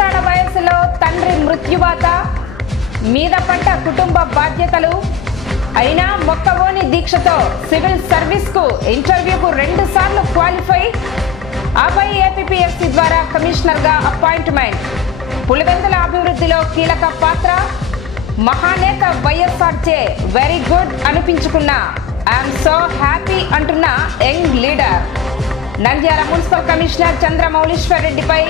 సంవత్సరాల వయసులో తండ్రి మృత్యువాత మీద పడ్డ కుటుంబ బాధ్యతలు అయినా మొక్కవోని దీక్షతో సివిల్ సర్వీస్కు ఇంటర్వ్యూకు 2 సార్లు క్వాలిఫై, ఆపై ఏపీపీఎస్సీ ద్వారా కమిషనర్గా అపాయింట్మెంట్, పులివెందుల అభివృద్ధిలో కీలక పాత్ర, మహానేత వైఎస్ఆర్చే వెరీ గుడ్ అనిపించుకున్న ఐఎమ్ సో హ్యాపీ అంటున్న young leader. Nandyal municipal commissioner Chandramouleeshwar రెడ్డిపై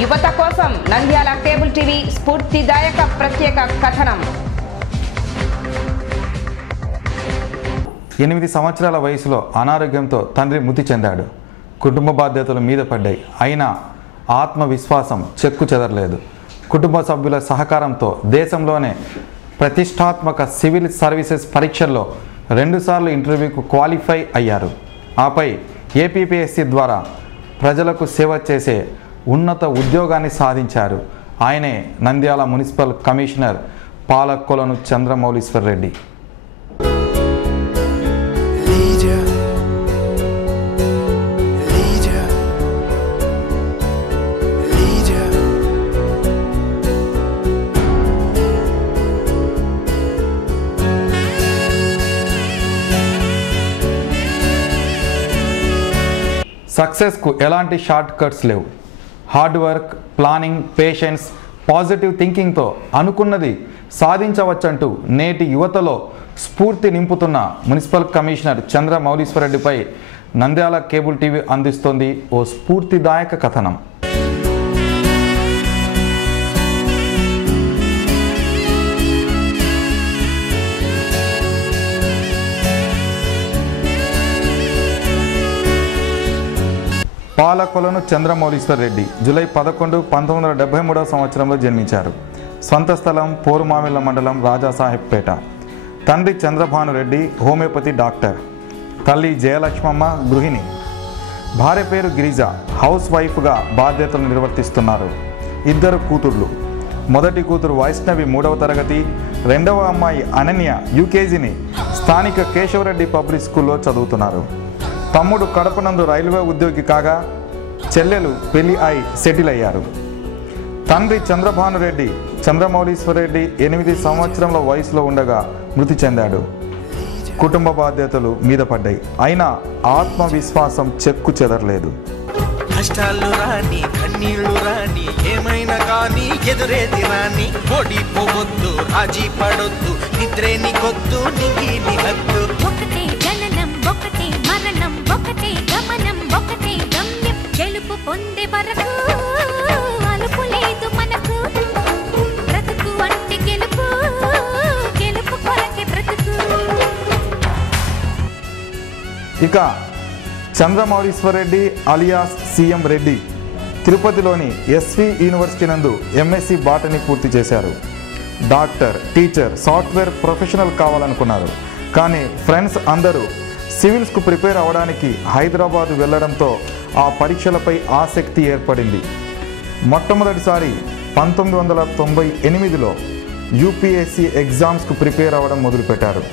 యువత కోసం నంద్యాల కేబుల్ టీవీ స్ఫూర్తిదాయక ప్రత్యేక కథనం. 8 సంవత్సరాల వయసులో అనారోగ్యంతో తండ్రి మృతి చెందాడు. కుటుంబ బాధ్యతలు మీద పడ్డాయి. అయినా ఆత్మవిశ్వాసం చెక్కు చెదరలేదు. కుటుంబ సభ్యుల సహకారంతో దేశంలోనే ప్రతిష్టాత్మక సివిల్ సర్వీసెస్ పరీక్షల్లో 2 సార్లు ఇంటర్వ్యూకు క్వాలిఫై అయ్యారు. ఆపై ఏపీపీఎస్సీ ద్వారా ప్రజలకు సేవ చేసే ఉన్నత ఉద్యోగాన్ని సాధించారు. ఆయనే నంద్యాల మున్సిపల్ కమిషనర్ పాలకొలను చంద్రమౌళీశ్వర్ రెడ్డి. సక్సెస్కు ఎలాంటి షార్ట్ కట్స్ లేవు. Hard work, planning, patience, positive థింకింగ్తో అనుకున్నది సాధించవచ్చంటూ నేటి యువతలో స్ఫూర్తి నింపుతున్న మున్సిపల్ కమిషనర్ చంద్రమౌళీశ్వర్ రెడ్డిపై నంద్యాల కేబుల్ టీవీ అందిస్తోంది ఓ స్ఫూర్తిదాయక కథనం. పాలకొలను చంద్రమౌళీశ్వర్ రెడ్డి జూలై 11, 1973 సంవత్సరంలో జన్మించారు. సొంత స్థలం పోరుమామిళ్ళ మండలం రాజాసాహెబ్పేట. తండ్రి చంద్రభానురెడ్డి హోమియోపతి డాక్టర్, తల్లి జయలక్ష్మమ్మ గృహిణి, భార్య పేరు గిరిజ హౌస్ వైఫ్గా బాధ్యతలు నిర్వర్తిస్తున్నారు. 2 కూతుర్లు. మొదటి కూతురు వైష్ణవి 3వ తరగతి, 2వ అమ్మాయి అనన్య యూకేజీని స్థానిక కేశవరెడ్డి పబ్లిక్ స్కూల్లో చదువుతున్నారు. తమ్ముడు కడపనందు రైల్వే ఉద్యోగి కాగా చెల్లెలు పెళ్లి అయి సెటిల్ అయ్యారు. తండ్రి చంద్రభానురెడ్డి చంద్రమౌళీశ్వర్ రెడ్డి 8 సంవత్సరాల వయసులో ఉండగా మృతి చెందాడు. కుటుంబ బాధ్యతలు మీద పడ్డాయి. అయినా ఆత్మవిశ్వాసం చెక్కు చెదరలేదు. కష్టాలు రాని కన్నీళ్లు రాని ఏమైనా కానీ ఎదురేది రాని ఓడిపోవద్దు, రాజీ పడొద్దు, నిద్రేని కొద్దు, నింగిని హద్దు. ఒకటే జననం, ఒకటే మరణం, ఒకటే గమనం, ఒకటే గమ్యం, గెలుపు పొందే వరకు అలుపు లేదు మనకు. బ్రతుకు అంటే గెలుపు, గెలుపు కొరకే బ్రతుకు. ఇక చంద్రమౌళీశ్వర్ రెడ్డి అలియాస్ సీఎం రెడ్డి తిరుపతిలోని ఎస్వి యూనివర్సిటీ నందు ఎంఎస్సి బాటనీ పూర్తి చేశారు. డాక్టర్, టీచర్, సాఫ్ట్వేర్ ప్రొఫెషనల్ కావాలనుకున్నారు. కానీ ఫ్రెండ్స్ అందరూ సివిల్స్కు ప్రిపేర్ అవ్వడానికి హైదరాబాద్ వెళ్లడంతో ఆ పరీక్షలపై ఆసక్తి ఏర్పడింది. మొట్టమొదటిసారి 1998లో యూపీఎస్సీ ఎగ్జామ్స్కు ప్రిపేర్ అవ్వడం మొదలుపెట్టారు.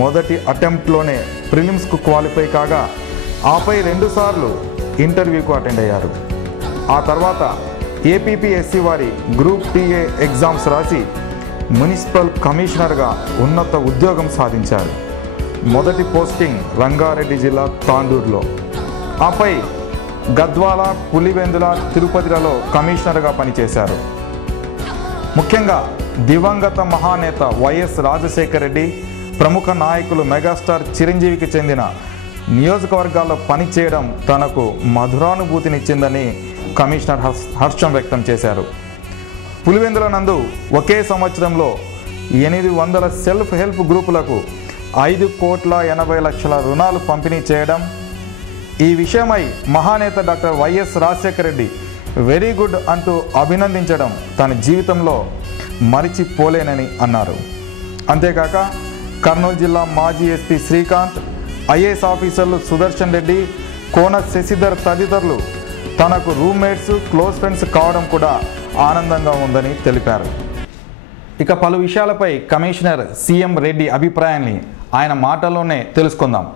మొదటి అటెంప్ట్లోనే ప్రిలిమ్స్కు క్వాలిఫై కాగా ఆపై 2 సార్లు ఇంటర్వ్యూకు అటెండ్ అయ్యారు. ఆ తర్వాత ఏపీపీఎస్సీ వారి గ్రూప్ టీఏ ఎగ్జామ్స్ రాసి మున్సిపల్ కమిషనర్గా ఉన్నత ఉద్యోగం సాధించారు. మొదటి పోస్టింగ్ రంగారెడ్డి జిల్లా తాండూరులో. ఆపై గద్వాల, పులివెందుల, తిరుపతిలలో కమిషనర్గా పనిచేశారు. ముఖ్యంగా దివంగత మహానేత వైఎస్ రాజశేఖర రెడ్డి, ప్రముఖ నాయకులు మెగాస్టార్ చిరంజీవికి చెందిన నియోజకవర్గాల్లో పనిచేయడం తనకు మధురానుభూతినిచ్చిందని కమిషనర్ హర్షం వ్యక్తం చేశారు. పులివెందుల నందు ఒకే సంవత్సరంలో 800 సెల్ఫ్ హెల్ప్ గ్రూపులకు 5,80,00,000 రుణాలు పంపిణీ చేయడం, ఈ విషయమై మహానేత doctor YS Rajasekhara Reddy very good అంటూ అభినందించడం తన జీవితంలో మరిచిపోలేనని అన్నారు. అంతేకాక కర్నూలు జిల్లా మాజీ ఎస్పీ శ్రీకాంత్, ఐఏఎస్ ఆఫీసర్లు సుదర్శన్ రెడ్డి, కోన శశిధర్ తదితరులు తనకు రూమ్మేట్స్, క్లోజ్ ఫ్రెండ్స్ కావడం కూడా ఆనందంగా ఉందని తెలిపారు. ఇక పలు విషయాలపై కమిషనర్ సీఎం రెడ్డి అభిప్రాయాన్ని ఆయన మాటల్లోనే తెలుసుకుందాం.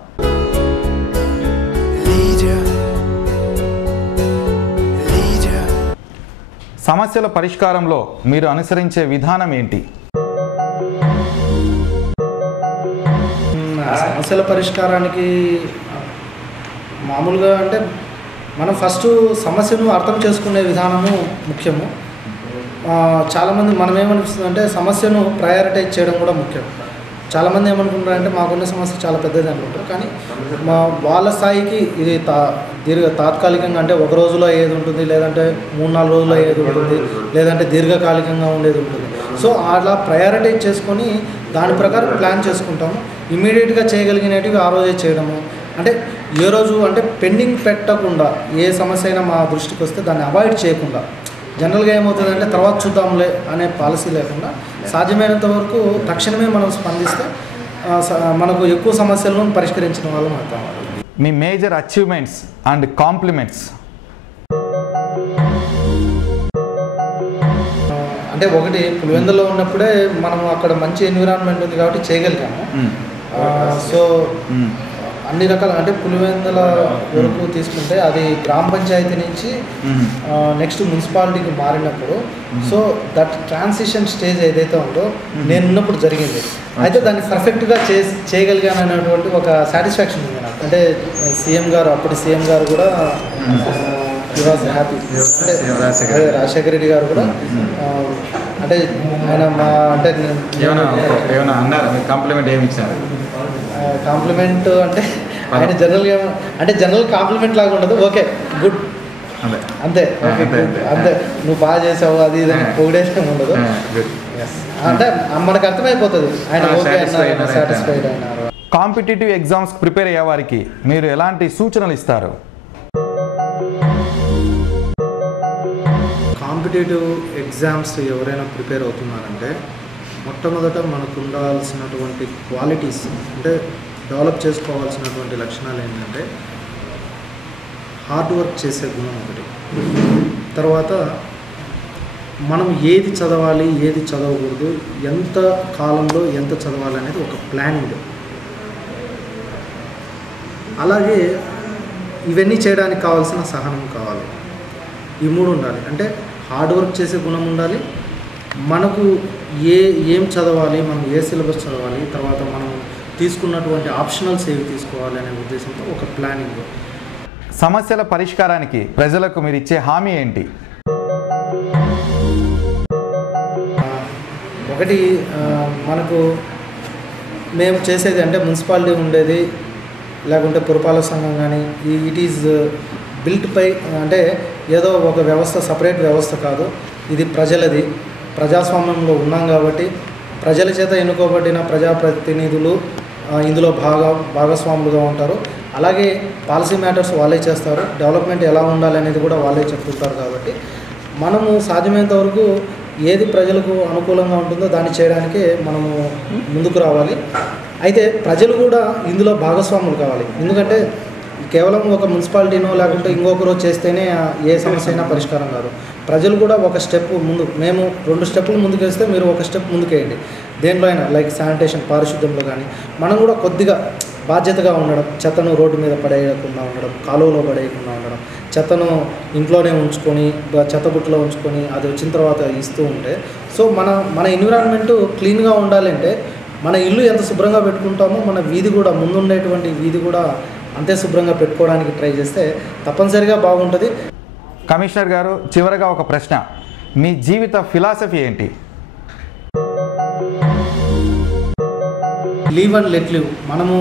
సమస్యల పరిష్కారంలో మీరు అనుసరించే విధానం ఏంటి? సమస్యల పరిష్కారానికి మామూలుగా అంటే మనం ఫస్ట్ సమస్యను అర్థం చేసుకునే విధానము ముఖ్యము. చాలామంది మనం ఏమనిపిస్తుంది అంటే సమస్యను ప్రయారిటైజ్ చేయడం కూడా ముఖ్యం. చాలామంది ఏమనుకుంటారంటే మాకున్న సమస్య చాలా పెద్దది అనుకుంటారు, కానీ వాళ్ళ స్థాయికి ఇది తాత్కాలికంగా అంటే ఒక రోజులో అయ్యేది ఉంటుంది, లేదంటే 3-4 రోజుల్లో అయ్యేది ఉంటుంది, లేదంటే దీర్ఘకాలికంగా ఉండేది ఉంటుంది. సో అలా ప్రయారిటైజ్ చేసుకొని దాని ప్రకారం ప్లాన్ చేసుకుంటాము. ఇమీడియట్గా చేయగలిగినవి ఆ రోజే చేయడము, అంటే ఏ రోజు అంటే పెండింగ్ పెట్టకుండా ఏ సమస్య అయినా మా దృష్టికి వస్తే దాన్ని అవాయిడ్ చేయకుండా, జనరల్గా ఏమవుతుందంటే తర్వాత చూద్దాంలే అనే పాలసీ లేకుండా సాధ్యమైనంత వరకు తక్షణమే మనం స్పందిస్తే మనకు ఎక్కువ సమస్యలను పరిష్కరించిన వాళ్ళు అవుతాం. మీ మేజర్ అచీవ్మెంట్స్ అండ్ కాంప్లిమెంట్స్? అంటే ఒకటి, పులివెందులో ఉన్నప్పుడే మనం అక్కడ మంచి ఎన్విరాన్మెంట్ ఉంది కాబట్టి చేయగలిగాము. సో అన్ని రకాల అంటే పులివెందుల వరకు తీసుకుంటే అది గ్రామ పంచాయతీ నుంచి నెక్స్ట్ మున్సిపాలిటీకి మారినప్పుడు, సో దట్ ట్రాన్సిషన్ స్టేజ్ ఏదైతే ఉందో నేను ఉన్నప్పుడు జరిగింది. అయితే దాన్ని పర్ఫెక్ట్గా చేయగలిగాను అనేటువంటి ఒక సాటిస్ఫాక్షన్ ఉంది నాకు. అంటే సీఎం గారు, అప్పటి సీఎం గారు కూడా హ్యాపీ, అంటే రాజశేఖర రెడ్డి గారు కూడా అంటే ఆయన మా అంటే కాంప్లిమెంట్ ఏమి ఇచ్చారు? కాంప్లిమెంట్ అంటే ఆయన జనరల్గా అంటే జనరల్ కాంప్లిమెంట్ లాగా ఉండదు, ఓకే గుడ్ అంతే, అంతే నువ్వు బాగా చేసావు అది ఇది పొగిడేషన్ ఉండదు. అంటే మనకు అర్థమైపోతుంది ఆయన సాటిస్ఫైడ్ అయినారు. కాంపిటేటివ్ ఎగ్జామ్స్ ప్రిపేర్ అయ్యే వారికి మీరు ఎలాంటి సూచనలు ఇస్తారు? కాంపిటేటివ్ ఎగ్జామ్స్ ఎవరైనా ప్రిపేర్ అవుతున్నారంటే మొట్టమొదట మనకు ఉండాల్సినటువంటి క్వాలిటీస్ అంటే డెవలప్ చేసుకోవాల్సినటువంటి లక్షణాలు ఏంటంటే హార్డ్ వర్క్ చేసే గుణం ఒకటి, తర్వాత మనం ఏది చదవాలి ఏది చదవకూడదు, ఎంత కాలంలో ఎంత చదవాలి అనేది ఒక ప్లానింగ్, అలాగే ఇవన్నీ చేయడానికి కావాల్సిన సహనం కావాలి. ఈ మూడు ఉండాలి. అంటే హార్డ్ వర్క్ చేసే గుణం ఉండాలి, మనకు ఏం చదవాలి, మనం ఏ సిలబస్ చదవాలి, తర్వాత మనం తీసుకున్నటువంటి ఆప్షనల్స్ ఏవి తీసుకోవాలి అనే ఉద్దేశంతో ఒక ప్లానింగ్. సమస్యల పరిష్కారానికి ప్రజలకు మీరు ఇచ్చే హామీ ఏంటి? ఒకటి, మనకు మేము చేసేది అంటే మున్సిపాలిటీ ఉండేది లేకుంటే పురపాలక సంఘం కానీ ఇట్ ఈజ్ బిల్ట్ పై అంటే ఏదో ఒక వ్యవస్థ సపరేట్ వ్యవస్థ కాదు, ఇది ప్రజలది, ప్రజాస్వామ్యంలో ఉన్నాం కాబట్టి ప్రజల చేత ఎన్నుకోబడిన ప్రజాప్రతినిధులు ఇందులో భాగస్వాములుగా ఉంటారు. అలాగే పాలసీ మ్యాటర్స్ వాళ్ళే చేస్తారు, డెవలప్మెంట్ ఎలా ఉండాలి అనేది కూడా వాళ్ళే చెప్తుంటారు. కాబట్టి మనము సాధ్యమైనంత వరకు ఏది ప్రజలకు అనుకూలంగా ఉంటుందో దాన్ని చేయడానికే మనము ముందుకు రావాలి. అయితే ప్రజలు కూడా ఇందులో భాగస్వాములు కావాలి, ఎందుకంటే కేవలం ఒక మున్సిపాలిటీనో లేకుంటే ఇంకొకరో చేస్తేనే ఏ సమస్య అయినా పరిష్కారం కాదు. ప్రజలు కూడా ఒక స్టెప్ ముందు, మేము 2 స్టెప్పులు ముందుకు వేస్తే మీరు ఒక స్టెప్ ముందుకేయండి. దేంట్లో అయినా లైక్ శానిటేషన్, పారిశుద్ధ్యంలో కానీ మనం కూడా కొద్దిగా బాధ్యతగా ఉండడం, చెత్తను రోడ్డు మీద పడేయకుండా ఉండడం, కాలువలో పడేయకుండా ఉండడం, చెత్తను ఇంట్లోనే ఉంచుకొని చెత్తబుట్టలో ఉంచుకొని అది వచ్చిన తర్వాత ఇస్తూ ఉంటే, సో మన ఎన్విరాన్మెంట్ క్లీన్గా ఉండాలంటే మన ఇల్లు ఎంత శుభ్రంగా పెట్టుకుంటామో మన వీధి కూడా, ముందుండేటువంటి వీధి కూడా అంతే శుభ్రంగా పెట్టుకోవడానికి ట్రై చేస్తే తప్పనిసరిగా బాగుంటుంది. కమిషనర్ గారు, చివరగా ఒక ప్రశ్న, మీ జీవిత ఫిలాసఫీ ఏంటి? Leave and let live. మనము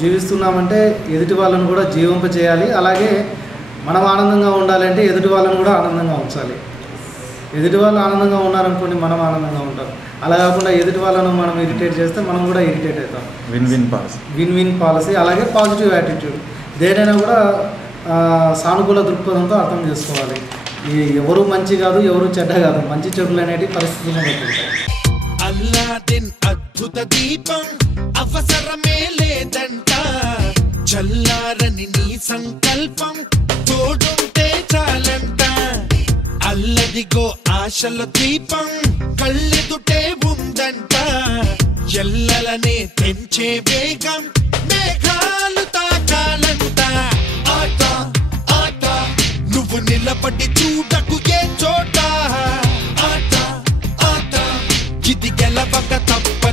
జీవిస్తున్నామంటే ఎదుటి వాళ్ళను కూడా జీవింపజేయాలి, అలాగే మనం ఆనందంగా ఉండాలంటే ఎదుటి వాళ్ళను కూడా ఆనందంగా ఉంచాలి. ఎదుటి వాళ్ళు ఆనందంగా ఉన్నారనుకోండి మనం ఆనందంగా ఉంటాం, అలా కాకుండా ఎదుటి వాళ్ళను మనం ఇరిటేట్ చేస్తే మనం కూడా ఇరిటేట్ అవుతాం. విన్ విన్ పాలసీ, అలాగే పాజిటివ్ యాటిట్యూడ్, దేనైనా కూడా సానుకూల దృక్పథంతో అర్థం చేసుకోవాలి. ఎవరు మంచి కాదు, ఎవరు చెడ్డ కాదు, మంచి చెడులు అనేటి పరిస్థితులను బట్టి ఉంటాయి. అల్లాదిన్ అద్భుత దీపం అవసరమే లేదంట, చల్లారని నీ సంకల్పం తోడుంటే చాలంట. అల్లదిగో ఆశల దీపం కళ్ళెదుటే ఉందంట, ఎల్లలనే తెంచే వేగం మేఘాలు తాకాలంట. ఆట ఆట నువ్వు నిలబడి చూడకు ఏ చోట. గెలవక తప్ప